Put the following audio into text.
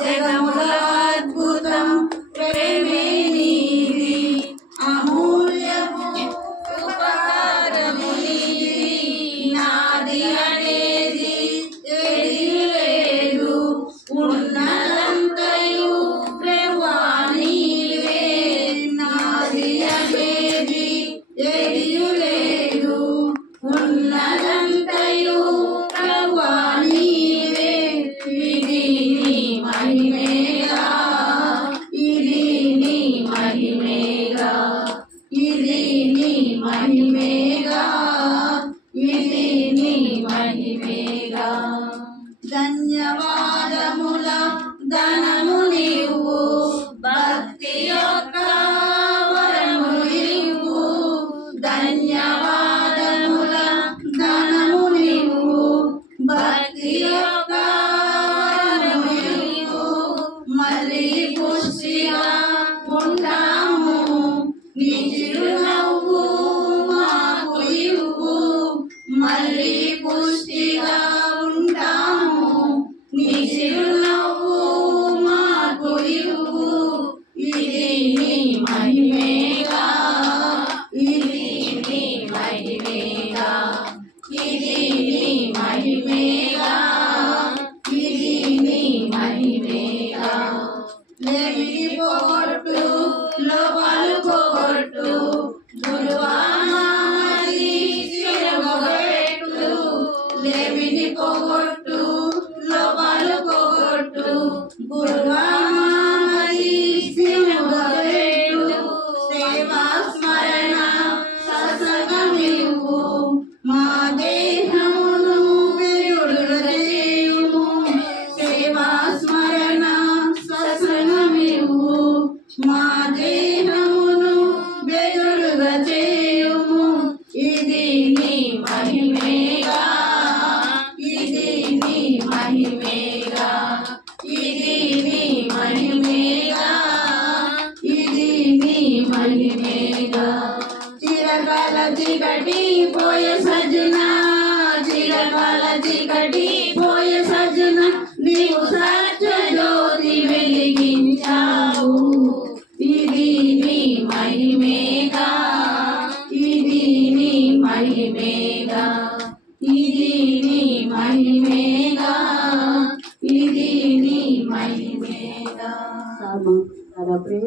జగముల అద్భుతం ప్రేమే నీది, అమూల్యము ఉపకారము నీది. నాది అనేది ఏది లేదు, ఉన్నదంతయు ప్రభువా నీవే. నాది అనేది ఏది లేదు, ఉన్నదంతయు ప్రభువా నీవే. ఇది నీ మహిమేగా, ఇది నీ మహిమేగా, ఇది నీ మహిమేగా, ఇది నీ మహిమేగా. ధన్యవాదముల ధనము నీవు, భక్తి యొక్క వరము నీవు. ధన్యవాదముల ధనము నీవు, భక్తి యొక్క వరము నీవు. మళ్ళీ పుష్టిగా ఉంటాము, నీ చిరునవ్వు మాకు ఇవ్వు. మళ్ళీ పుష్టిగా ఉంటాము, నీ చిరునవ్వు మాకు ఇవ్వు. ఇది నీ మహిమేగా, ఇది నీ మహిమేగా, ఇది నీ మహిమేగా, ఇది నీ మహిమేగా. లేమిని పోగొట్టు, లోపాలు పోగొట్టు, గురువానామది స్థిరమొగబెట్టు. లేమిని పోగొట్టు, లోపాలు పోగొట్టు, గురువా